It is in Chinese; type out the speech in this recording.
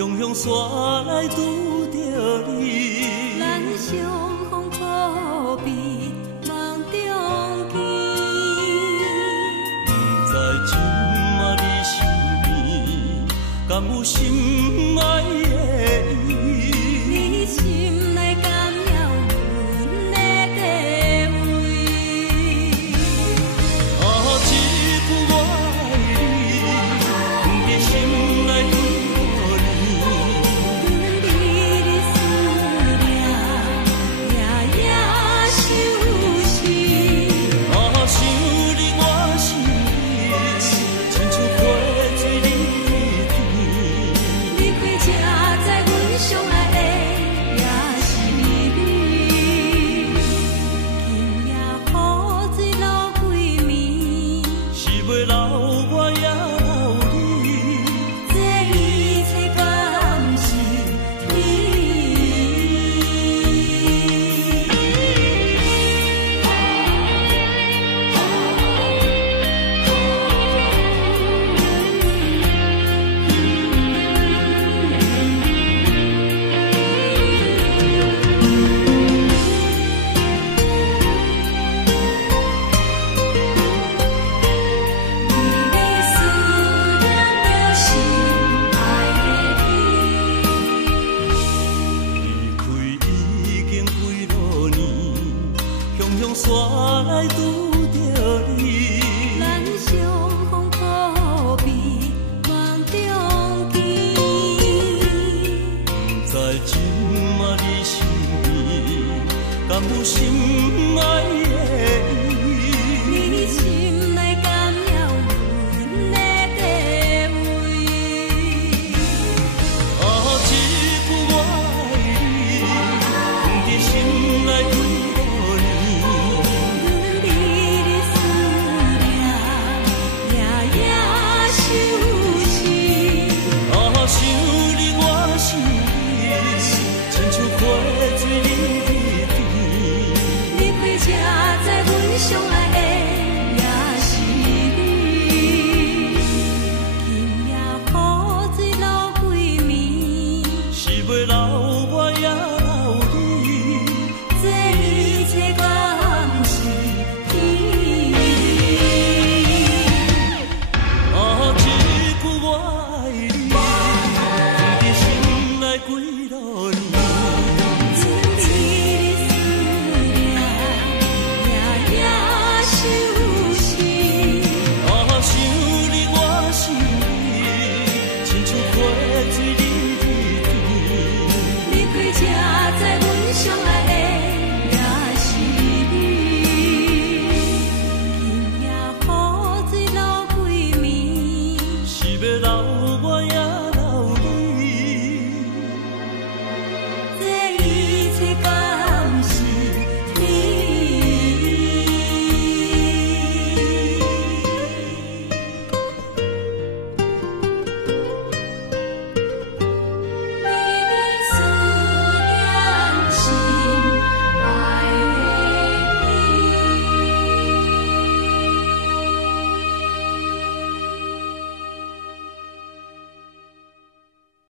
雄雄山来拄着你。咱相逢可比梦中见，不知今仔你身边，敢有心爱的伊？你心内敢了阮的地位？啊，一句我爱你，放在心内多年。阮为你思念，夜夜想思。啊，想你我心里，亲像花水流天。你开车载阮上来的也是你，今夜雨水流几暝，是要留我也留你。这一切敢是你？你思念着心爱的你。离开已经几多年，雄雄山来拄着你。咱相逢可比梦中见，不知今仔你身边，敢有心爱的伊？你心内敢了阮的地位？啊，一句我爱你，放在心内几多年。阮为你思念，夜夜想思。啊，想你我心里，亲像花水流天。你开车载阮上来的也是你，今夜雨水流几暝，是要留